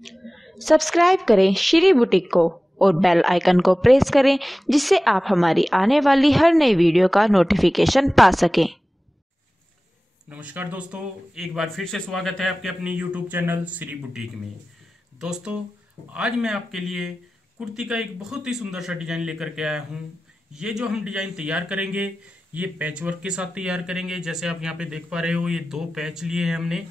Subscribe करें Shri boutique को और बेल आइकन को प्रेस करें जिससे आप हमारी आने वाली हर नई वीडियो का नोटिफिकेशन पा सकें। नमस्कार दोस्तों, एक बार फिर से स्वागत है आपके अपने YouTube चैनल श्री बुटीक में। दोस्तों, आज मैं आपके लिए कुर्ती का एक बहुत ही सुंदर सा डिजाइन लेकर के आया हूँ। ये जो हम डिजाइन तैयार करेंगे ये पैच वर्क के साथ तैयार करेंगे। जैसे आप यहाँ पे देख पा रहे हो, ये 2 पैच लिए हैं हमने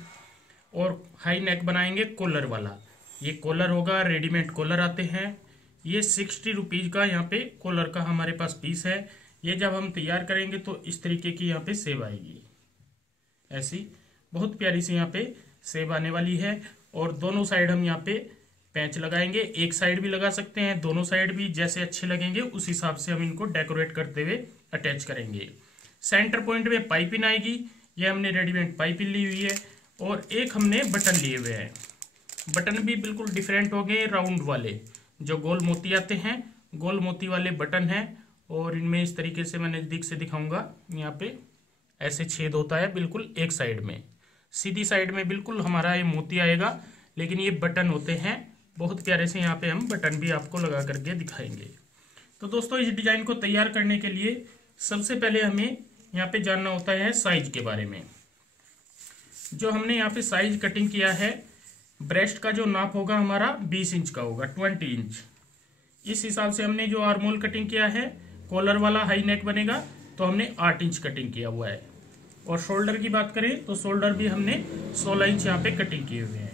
और हाई नेक बनाएंगे कॉलर वाला। ये कॉलर होगा, रेडीमेड कॉलर आते हैं। ये 60 रुपीज का यहाँ पे कॉलर का हमारे पास पीस है। ये जब हम तैयार करेंगे तो इस तरीके की यहाँ पे सेव आएगी, ऐसी बहुत प्यारी सी यहाँ पे सेब आने वाली है। और दोनों साइड हम यहाँ पे पैच लगाएंगे। एक साइड भी लगा सकते हैं, दोनों साइड भी, जैसे अच्छे लगेंगे उस हिसाब से हम इनको डेकोरेट करते हुए अटैच करेंगे। सेंटर पॉइंट में पाइपिंग आएगी, ये हमने रेडीमेड पाइपिंग ली हुई है। और एक हमने बटन लिए हुए हैं। बटन भी बिल्कुल डिफरेंट हो गए, राउंड वाले जो गोल मोती आते हैं, गोल मोती वाले बटन हैं। और इनमें इस तरीके से मैं नजदीक से दिखाऊंगा, यहाँ पे ऐसे छेद होता है बिल्कुल एक साइड में, सीधी साइड में बिल्कुल हमारा ये मोती आएगा, लेकिन ये बटन होते हैं बहुत प्यारे से। यहाँ पे हम बटन भी आपको लगा करके दिखाएंगे। तो दोस्तों, इस डिजाइन को तैयार करने के लिए सबसे पहले हमें यहाँ पे जानना होता है साइज के बारे में। जो हमने यहाँ पे साइज कटिंग किया है, ब्रेस्ट का जो नाप होगा हमारा 20 इंच का होगा, 20 इंच। इस हिसाब से हमने जो आर्मोल कटिंग किया है, कॉलर वाला हाई नेक बनेगा तो हमने 8 इंच कटिंग किया हुआ है। और शोल्डर की बात करें तो शोल्डर भी हमने 16 इंच यहाँ पे कटिंग किए हुए हैं।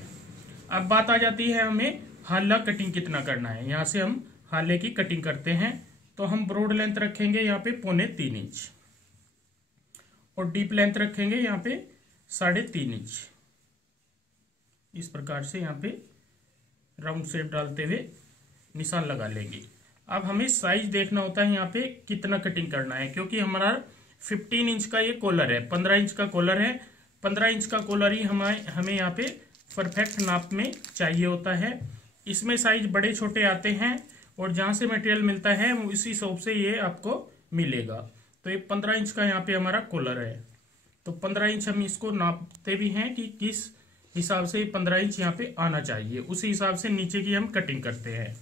अब बात आ जाती है हमें हाला कटिंग कितना करना है। यहाँ से हम हाले की कटिंग करते हैं तो हम ब्रॉड लेंथ रखेंगे यहाँ पे 2.25 इंच और डीप लेंथ रखेंगे यहाँ पे 3.5 इंच। इस प्रकार से यहाँ पे राउंड शेप डालते हुए निशान लगा लेंगे। अब हमें साइज देखना होता है यहाँ पे कितना कटिंग करना है, क्योंकि हमारा 15 इंच का ये कॉलर है, 15 इंच का कॉलर है। 15 इंच का कॉलर ही हमें यहाँ पे परफेक्ट नाप में चाहिए होता है। इसमें साइज बड़े छोटे आते हैं और जहाँ से मटेरियल मिलता है उसी शॉप से ये आपको मिलेगा। तो ये 15 इंच का यहाँ पे हमारा कॉलर है, तो 15 इंच हम इसको नापते भी हैं कि किस हिसाब से 15 इंच यहाँ पे आना चाहिए, उसी हिसाब से नीचे की हम कटिंग करते हैं।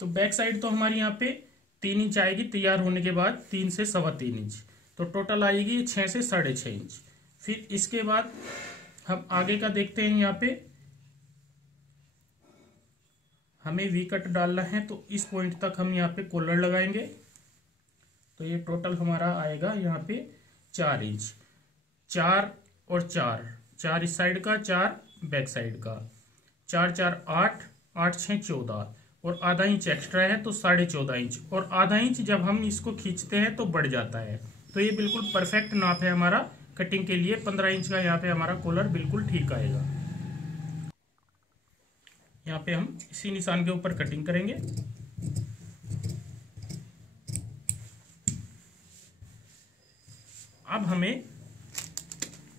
तो बैक साइड तो हमारी यहाँ पे 3 इंच आएगी तैयार होने के बाद, 3 से 3.25 इंच, तो टोटल आएगी 6 से 6.5 इंच। फिर इसके बाद हम आगे का देखते हैं। यहाँ पे हमें वी कट डालना है तो इस पॉइंट तक हम यहाँ पे कॉलर लगाएंगे। तो ये टोटल हमारा आएगा यहाँ पे 4 इंच, 4 और 4, 4 इस साइड का, 4 बैक साइड का, 4 4 8, 8 6 14 और आधा इंच एक्स्ट्रा है तो 14.5 इंच। और आधा इंच जब हम इसको खींचते हैं तो बढ़ जाता है। तो ये बिल्कुल परफेक्ट नाप है हमारा कटिंग के लिए। 15 इंच का यहाँ पे हमारा कॉलर बिल्कुल ठीक आएगा। यहाँ पे हम इसी निशान के ऊपर कटिंग करेंगे। अब हमें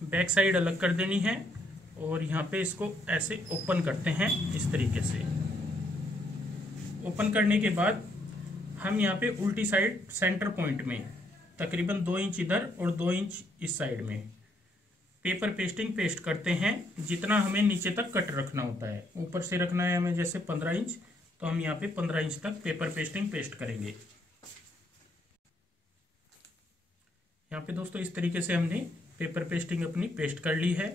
बैक साइड अलग कर देनी है और यहाँ पे इसको ऐसे ओपन करते हैं इस तरीके से। ओपन करने के बाद हम यहाँ पे उल्टी साइड सेंटर पॉइंट में तकरीबन 2 इंच इधर और 2 इंच इस साइड में पेपर पेस्टिंग पेस्ट करते हैं। जितना हमें नीचे तक कट रखना होता है, ऊपर से रखना है हमें जैसे 15 इंच, तो हम यहाँ पे 15 इंच तक पेपर पेस्टिंग पेस्ट करेंगे। यहाँ पे दोस्तों इस तरीके से हमने पेपर पेस्टिंग अपनी पेस्ट कर ली है।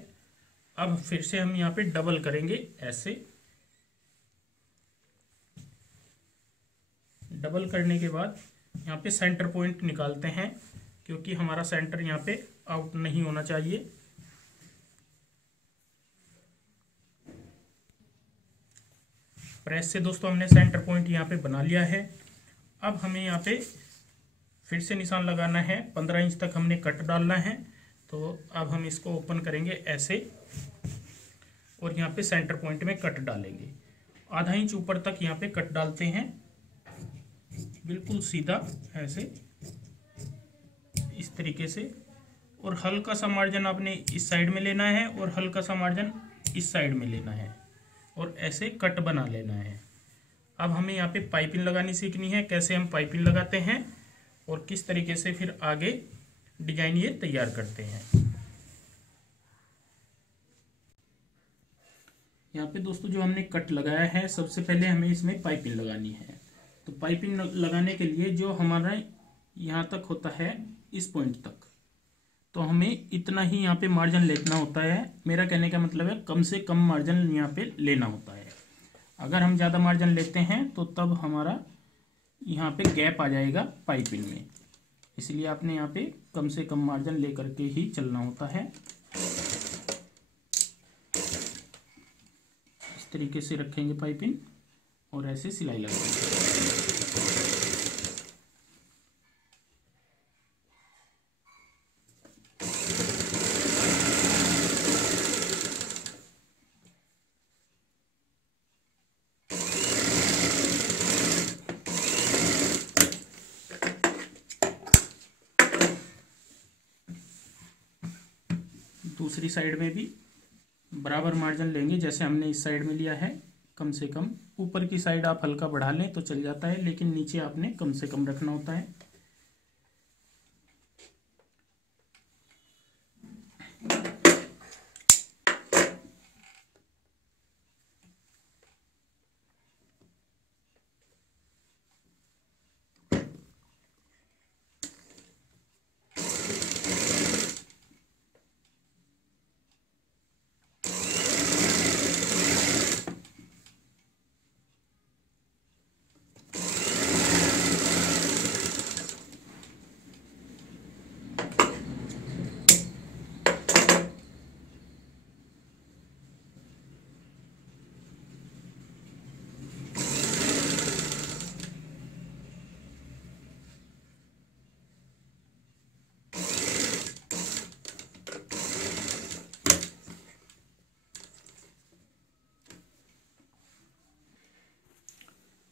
अब फिर से हम यहाँ पे डबल करेंगे ऐसे। डबल करने के बाद यहाँ पे सेंटर पॉइंट निकालते हैं, क्योंकि हमारा सेंटर यहाँ पे आउट नहीं होना चाहिए। प्रेस से दोस्तों हमने सेंटर पॉइंट यहाँ पे बना लिया है। अब हमें यहाँ पे फिर से निशान लगाना है, 15 इंच तक हमने कट डालना है। तो अब हम इसको ओपन करेंगे ऐसे और यहाँ पे सेंटर पॉइंट में कट डालेंगे। आधा इंच ऊपर तक यहाँ पे कट डालते हैं, बिल्कुल सीधा ऐसे इस तरीके से। और हल्का सा मार्जिन आपने इस साइड में लेना है और हल्का सा मार्जिन इस साइड में लेना है और ऐसे कट बना लेना है। अब हमें यहाँ पे पाइपिंग लगानी सीखनी है, कैसे हम पाइपिंग लगाते हैं और किस तरीके से फिर आगे डिजाइन ये तैयार करते हैं। यहाँ पे दोस्तों जो हमने कट लगाया है, सबसे पहले हमें इसमें पाइपिंग लगानी है। तो पाइपिंग लगाने के लिए जो हमारा यहाँ तक होता है, इस पॉइंट तक, तो हमें इतना ही यहाँ पे मार्जिन लेना होता है। मेरा कहने का मतलब है कम से कम मार्जिन यहाँ पे लेना होता है। अगर हम ज़्यादा मार्जिन लेते हैं तो तब हमारा यहाँ पे गैप आ जाएगा पाइपिंग में, इसलिए आपने यहाँ पे कम से कम मार्जिन लेकर के ही चलना होता है। इस तरीके से रखेंगे पाइपिंग और ऐसे सिलाई लगाएंगे। दूसरी साइड में भी बराबर मार्जिन लेंगे जैसे हमने इस साइड में लिया है। कम से कम ऊपर की साइड आप हल्का बढ़ा लें तो चल जाता है, लेकिन नीचे आपने कम से कम रखना होता है।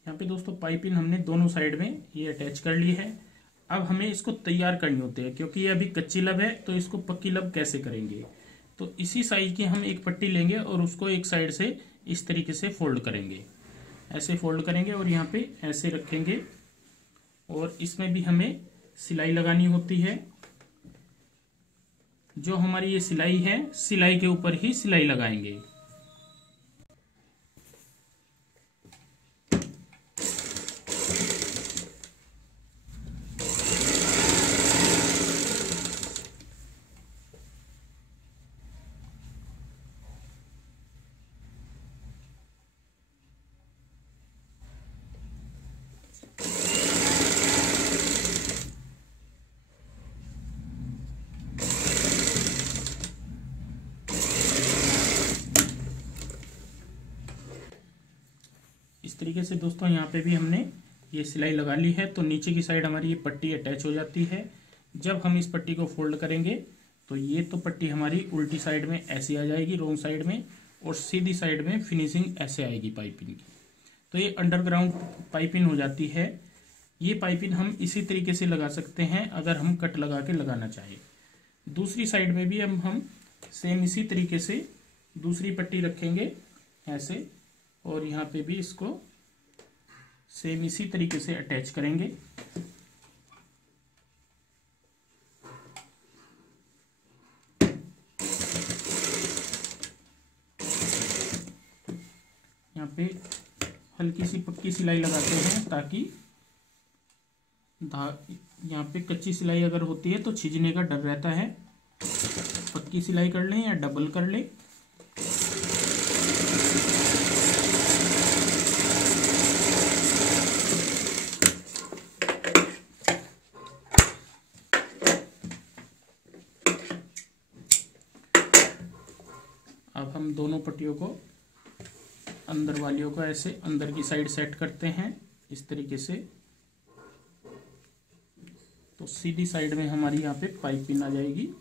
यहाँ पे दोस्तों पाइपिंग हमने दोनों साइड में ये अटैच कर ली है। अब हमें इसको तैयार करनी होती है, क्योंकि ये अभी कच्ची लब है, तो इसको पक्की लब कैसे करेंगे। तो इसी साइज की हम एक पट्टी लेंगे और उसको एक साइड से इस तरीके से फोल्ड करेंगे, ऐसे फोल्ड करेंगे और यहाँ पे ऐसे रखेंगे। और इसमें भी हमें सिलाई लगानी होती है। जो हमारी ये सिलाई है, सिलाई के ऊपर ही सिलाई लगाएंगे। इस तरीके से दोस्तों यहाँ पे भी हमने ये सिलाई लगा ली है। तो नीचे की साइड हमारी ये पट्टी अटैच हो जाती है। जब हम इस पट्टी को फोल्ड करेंगे तो ये तो पट्टी हमारी उल्टी साइड में ऐसी आ जाएगी, रोंग साइड में, और सीधी साइड में फिनिशिंग ऐसे आएगी पाइपिंग की। तो ये अंडरग्राउंड पाइपिंग हो जाती है। ये पाइपिंग हम इसी तरीके से लगा सकते हैं अगर हम कट लगा के लगाना चाहें। दूसरी साइड में भी हम सेम इसी तरीके से दूसरी पट्टी रखेंगे ऐसे, और यहाँ पे भी इसको सेम इसी तरीके से अटैच करेंगे। यहाँ पे हल्की सी पक्की सिलाई लगाते हैं ताकि यहाँ पे कच्ची सिलाई अगर होती है तो छिजने का डर रहता है। पक्की सिलाई कर लें या डबल कर लें। अब हम दोनों पट्टियों को, अंदर वालियों को ऐसे अंदर की साइड सेट करते हैं इस तरीके से। तो सीधी साइड में हमारी यहाँ पे पाइपिंग आ जाएगी,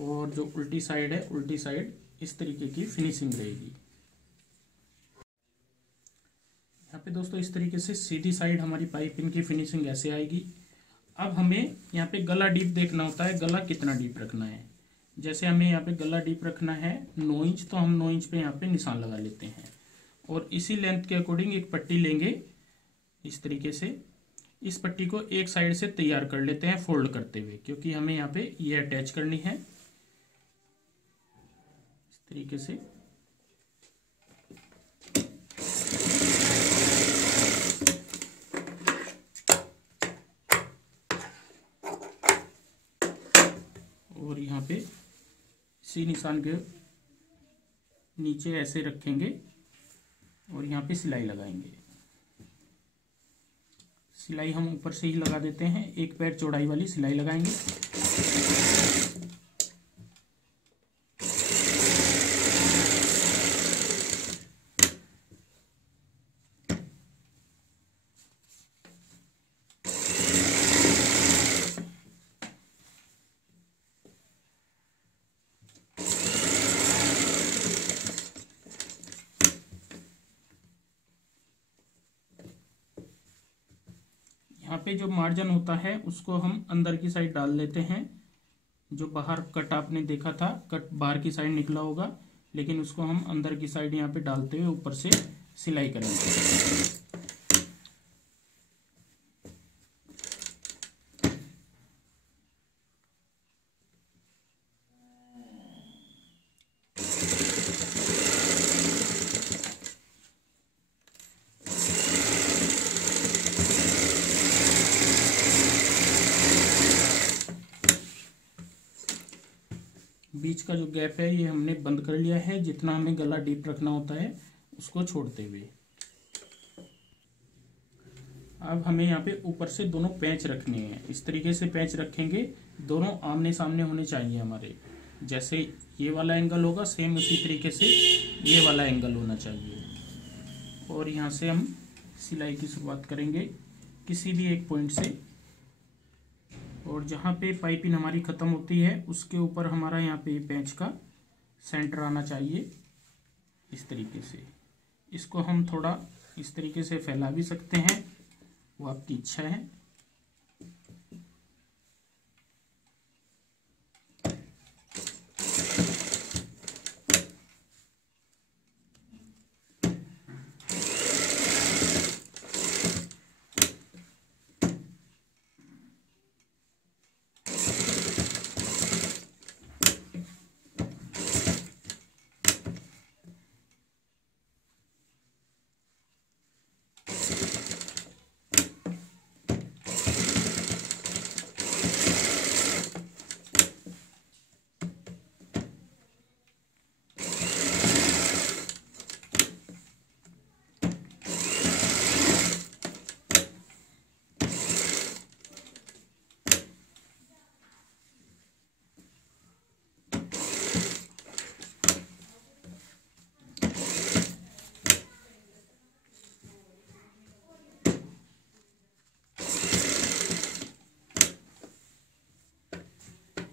और जो उल्टी साइड है, उल्टी साइड इस तरीके की फिनिशिंग रहेगी। यहाँ पे दोस्तों इस तरीके से सीधी साइड हमारी पाइपिंग की फिनिशिंग ऐसे आएगी। अब हमें यहाँ पे गला डीप देखना होता है, गला कितना डीप रखना है। जैसे हमें यहाँ पे गला डीप रखना है 9 इंच, तो हम 9 इंच पे यहाँ पे निशान लगा लेते हैं और इसी लेंथ के अकॉर्डिंग एक पट्टी लेंगे इस तरीके से। इस पट्टी को एक साइड से तैयार कर लेते हैं फोल्ड करते हुए, क्योंकि हमें यहाँ पे ये अटैच करनी है। इस तरीके से। और यहाँ पे इसी निशान के नीचे ऐसे रखेंगे और यहाँ पे सिलाई लगाएंगे। सिलाई हम ऊपर से ही लगा देते हैं, एक पैर चौड़ाई वाली सिलाई लगाएंगे। यहाँ पे जो मार्जिन होता है उसको हम अंदर की साइड डाल लेते हैं। जो बाहर कट आपने देखा था, कट बाहर की साइड निकला होगा, लेकिन उसको हम अंदर की साइड यहाँ पे डालते हुए ऊपर से सिलाई करेंगे। बीच का जो गैप है ये हमने बंद कर लिया है, जितना हमें गला डीप रखना होता है उसको छोड़ते हुए। अब हमें यहाँ पे ऊपर से दोनों पैंच रखने हैं। इस तरीके से पैंच रखेंगे, दोनों आमने सामने होने चाहिए हमारे। जैसे ये वाला एंगल होगा, सेम उसी तरीके से ये वाला एंगल होना चाहिए। और यहाँ से हम सिलाई की शुरुआत करेंगे किसी भी एक पॉइंट से, और जहाँ पे पाइपिंग हमारी ख़त्म होती है उसके ऊपर हमारा यहाँ पे पैंच का सेंटर आना चाहिए। इस तरीके से इसको हम थोड़ा इस तरीके से फैला भी सकते हैं, वो आपकी इच्छा है।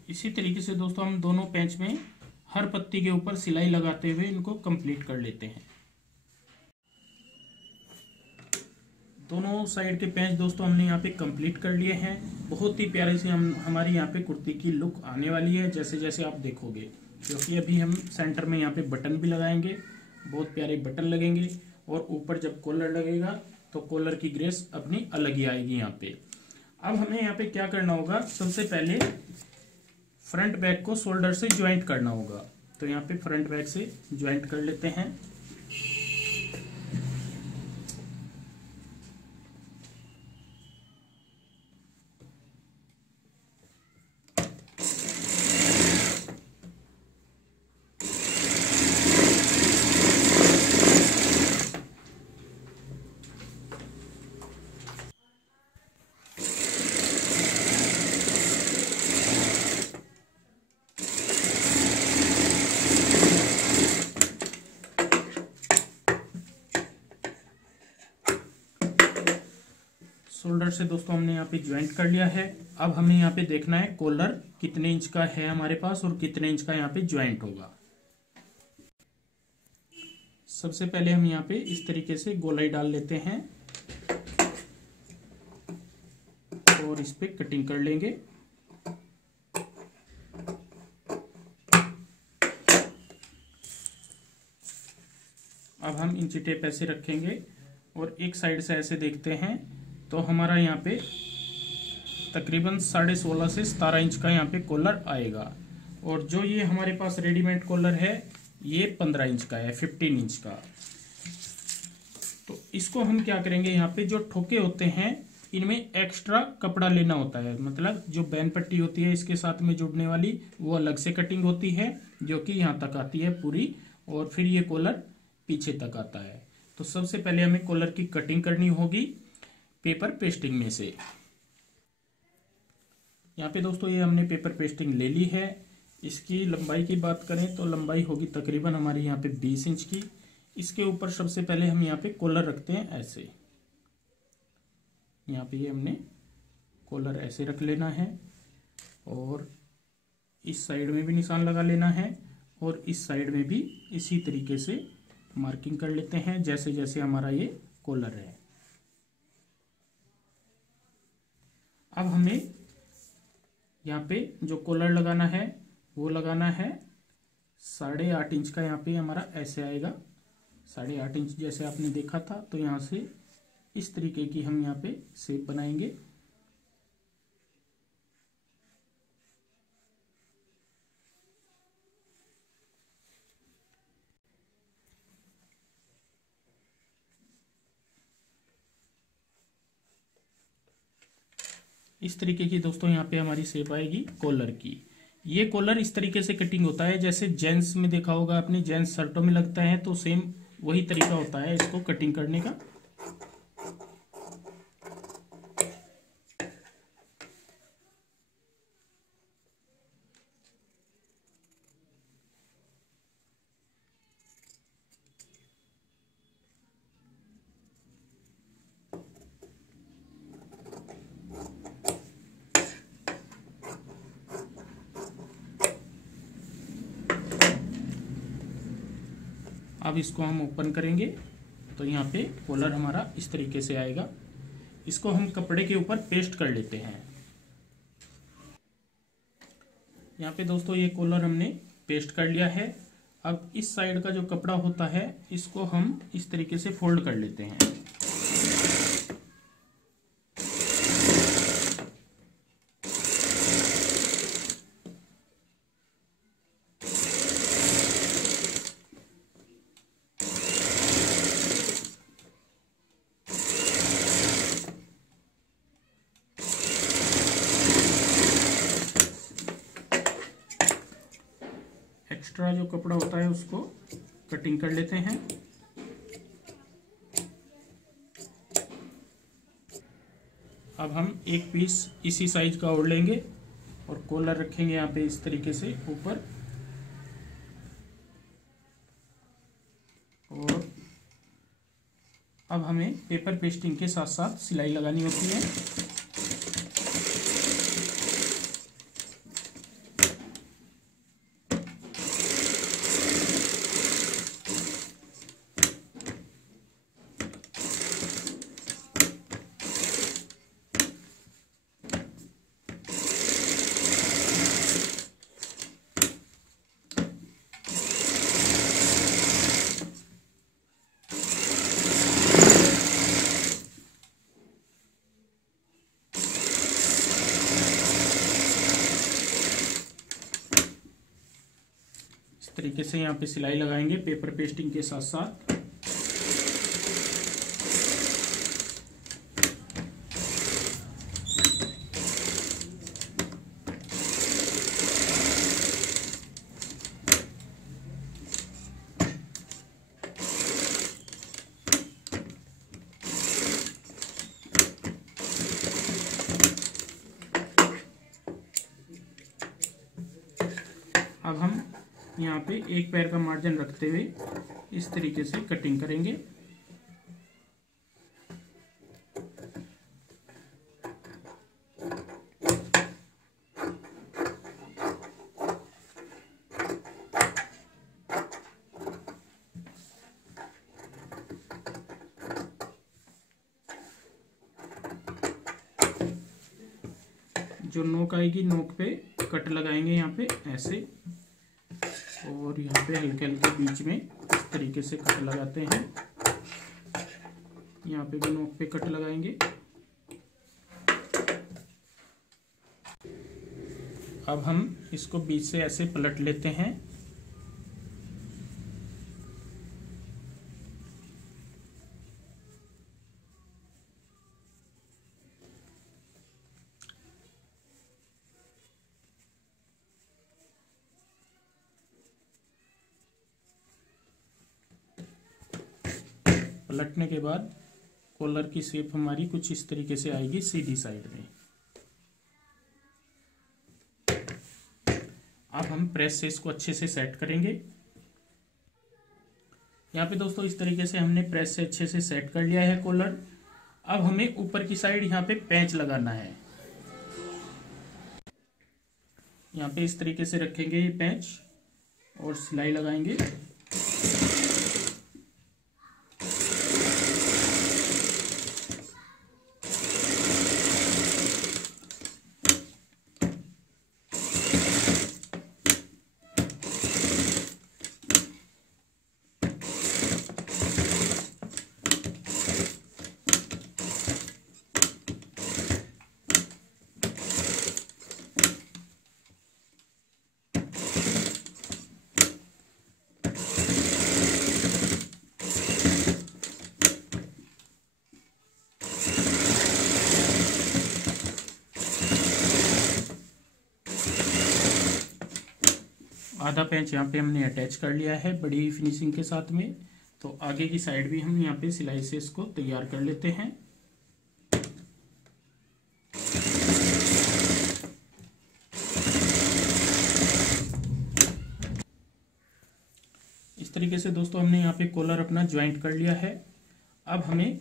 इसी तरीके से दोस्तों हम दोनों पैंच में हर पत्ती के ऊपर सिलाई लगाते हुए इनको कंप्लीट कर लेते हैं। दोनों साइड के पैंच दोस्तों हमने यहाँ पे कंप्लीट कर लिए हैं। बहुत ही प्यारे से हमारी यहाँ पे कुर्ती की लुक आने वाली है, जैसे जैसे आप देखोगे। क्योंकि अभी हम सेंटर में यहाँ पे बटन भी लगाएंगे, बहुत प्यारे बटन लगेंगे। और ऊपर जब कॉलर लगेगा तो कॉलर की ग्रेस अपनी अलग ही आएगी यहाँ पे। अब हमें यहाँ पे क्या करना होगा, सबसे पहले फ्रंट बैक को शोल्डर से ज्वाइंट करना होगा। तो यहाँ पे फ्रंट बैक से ज्वाइंट कर लेते हैं। शोल्डर से दोस्तों हमने यहाँ पे ज्वाइंट कर लिया है। अब हमें यहाँ पे देखना है कॉलर कितने इंच का है हमारे पास और कितने इंच का यहाँ पे ज्वाइंट होगा। सबसे पहले हम यहाँ पे इस तरीके से गोलाई डाल लेते हैं और इस पे कटिंग कर लेंगे। अब हम इंची टेप ऐसे रखेंगे और एक साइड से ऐसे देखते हैं तो हमारा यहाँ पे तकरीबन 16.5 से 17 इंच का यहाँ पे कॉलर आएगा। और जो ये हमारे पास रेडीमेड कॉलर है ये 15 इंच का है, 15 इंच का। तो इसको हम क्या करेंगे, यहाँ पे जो ठोके होते हैं इनमें एक्स्ट्रा कपड़ा लेना होता है, मतलब जो बैन पट्टी होती है इसके साथ में जुड़ने वाली वो अलग से कटिंग होती है, जो कि यहाँ तक आती है पूरी, और फिर ये कॉलर पीछे तक आता है। तो सबसे पहले हमें कॉलर की कटिंग करनी होगी पेपर पेस्टिंग में से। यहाँ पे दोस्तों ये हमने पेपर पेस्टिंग ले ली है। इसकी लंबाई की बात करें तो लंबाई होगी तकरीबन हमारी यहाँ पे 20 इंच की। इसके ऊपर सबसे पहले हम यहाँ पे कॉलर रखते हैं ऐसे। यहाँ पे ये हमने कॉलर ऐसे रख लेना है और इस साइड में भी निशान लगा लेना है और इस साइड में भी इसी तरीके से मार्किंग कर लेते हैं जैसे जैसे हमारा ये कॉलर है। अब हमें यहाँ पे जो कॉलर लगाना है वो लगाना है 8.5 इंच का। यहाँ पे हमारा ऐसे आएगा 8.5 इंच, जैसे आपने देखा था। तो यहाँ से इस तरीके की हम यहाँ पे शेप बनाएंगे। इस तरीके की दोस्तों यहाँ पे हमारी शेप आएगी कॉलर की। ये कॉलर इस तरीके से कटिंग होता है जैसे जेंट्स में देखा होगा आपने, जेंट्स शर्टों में लगता है, तो सेम वही तरीका होता है इसको कटिंग करने का। अब इसको हम ओपन करेंगे तो यहाँ पे कॉलर हमारा इस तरीके से आएगा। इसको हम कपड़े के ऊपर पेस्ट कर लेते हैं। यहाँ पे दोस्तों ये कॉलर हमने पेस्ट कर लिया है। अब इस साइड का जो कपड़ा होता है इसको हम इस तरीके से फोल्ड कर लेते हैं। एक्स्ट्रा जो कपड़ा होता है उसको कटिंग कर लेते हैं। अब हम एक पीस इसी साइज का और लेंगे और कॉलर रखेंगे यहाँ पे इस तरीके से ऊपर, और अब हमें पेपर पेस्टिंग के साथ साथ सिलाई लगानी होती है। तरीके से यहाँ पे सिलाई लगाएंगे पेपर पेस्टिंग के साथ साथ। अब हम यहाँ पे एक पैर का मार्जिन रखते हुए इस तरीके से कटिंग करेंगे। जो नोक आएगी नोक पे कट लगाएंगे यहाँ पे ऐसे, और यहाँ पे हल्के हल्के बीच में इस तरीके से कट लगाते हैं। यहाँ पे भी नोक पे कट लगाएंगे। अब हम इसको बीच से ऐसे पलट लेते हैं पलटने के बाद कॉलर की शेप हमारी कुछ इस तरीके से आएगी सीधी साइड में। अब हम प्रेस से इसको अच्छे से सेट करेंगे। यहाँ पे दोस्तों इस तरीके से हमने प्रेस से अच्छे से सेट कर लिया है कॉलर। अब हमें ऊपर की साइड यहाँ पे पैंच लगाना है। यहाँ पे इस तरीके से रखेंगे ये पैंच और सिलाई लगाएंगे। आधा पैंच यहाँ पे हमने अटैच कर लिया है बड़ी फिनिशिंग के साथ में। तो आगे की साइड भी हम यहाँ पे सिलाई से इसको तैयार कर लेते हैं। इस तरीके से दोस्तों हमने यहाँ पे कॉलर अपना ज्वाइंट कर लिया है। अब हमें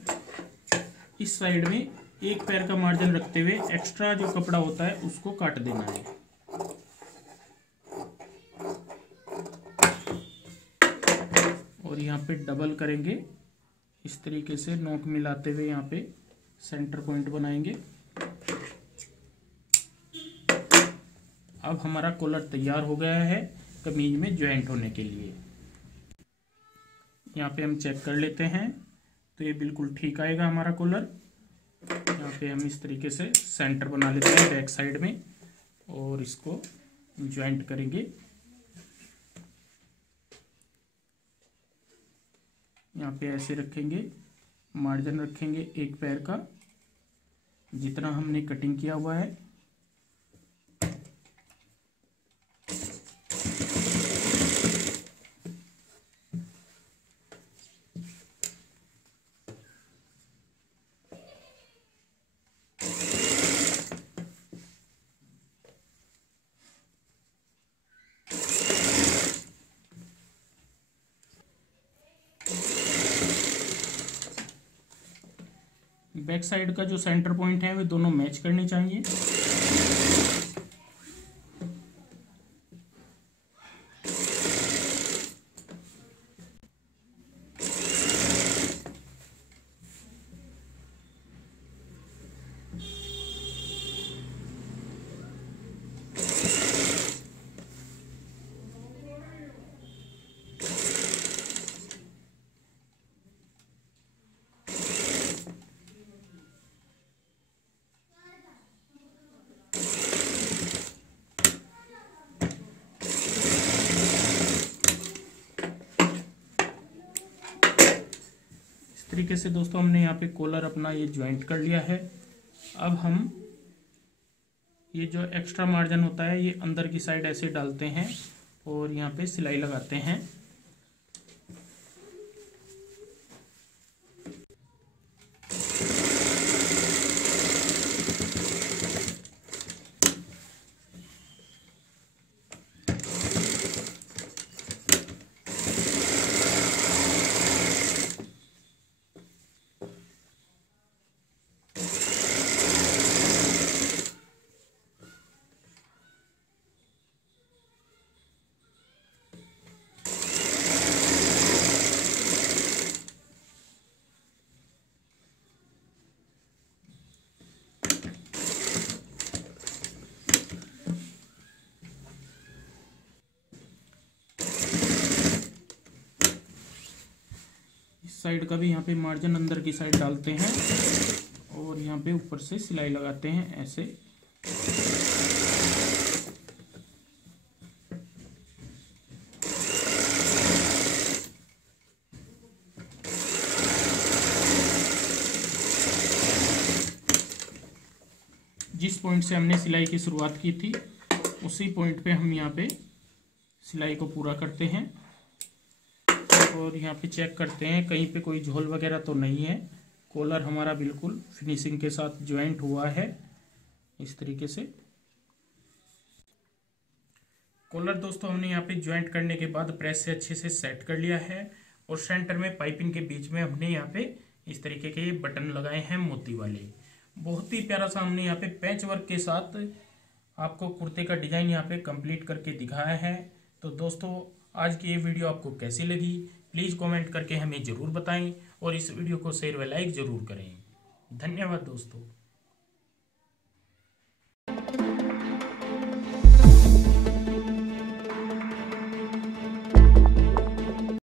इस साइड में एक पैर का मार्जिन रखते हुए एक्स्ट्रा जो कपड़ा होता है उसको काट देना है। और यहाँ पे डबल करेंगे, इस तरीके से नोक मिलाते हुए यहाँ पे सेंटर पॉइंट बनाएंगे। अब हमारा कॉलर तैयार हो गया है कमीज में ज्वाइंट होने के लिए। यहाँ पे हम चेक कर लेते हैं तो ये बिल्कुल ठीक आएगा हमारा कॉलर। यहाँ पे हम इस तरीके से सेंटर बना लेते हैं बैक साइड में और इसको ज्वाइंट करेंगे। यहाँ पे ऐसे रखेंगे, मार्जिन रखेंगे एक पैर का जितना हमने कटिंग किया हुआ है। बैक साइड का जो सेंटर पॉइंट है वे दोनों मैच करने चाहिए। तरीके से दोस्तों हमने यहाँ पे कॉलर अपना ये ज्वाइंट कर लिया है। अब हम ये जो एक्स्ट्रा मार्जिन होता है ये अंदर की साइड ऐसे डालते हैं और यहाँ पे सिलाई लगाते हैं। साइड का भी यहाँ पे मार्जिन अंदर की साइड डालते हैं और यहाँ पे ऊपर से सिलाई लगाते हैं ऐसे। जिस पॉइंट से हमने सिलाई की शुरुआत की थी उसी पॉइंट पे हम यहाँ पे सिलाई को पूरा करते हैं। और यहाँ पे चेक करते हैं कहीं पे कोई झोल वगैरह तो नहीं है। कॉलर हमारा बिल्कुल फिनिशिंग के साथ ज्वाइंट हुआ है इस तरीके से। कॉलर दोस्तों हमने यहाँ पे ज्वाइंट करने के बाद प्रेस से अच्छे से सेट कर लिया है और सेंटर में पाइपिंग के बीच में हमने यहाँ पे इस तरीके के बटन लगाए हैं मोती वाले। बहुत ही प्यारा सा हमने यहाँ पे पैच वर्क के साथ आपको कुर्ते का डिजाइन यहाँ पे कंप्लीट करके दिखाया है। तो दोस्तों आज की ये वीडियो आपको कैसी लगी प्लीज कमेंट करके हमें जरूर बताएं और इस वीडियो को शेयर व लाइक जरूर करें। धन्यवाद दोस्तों।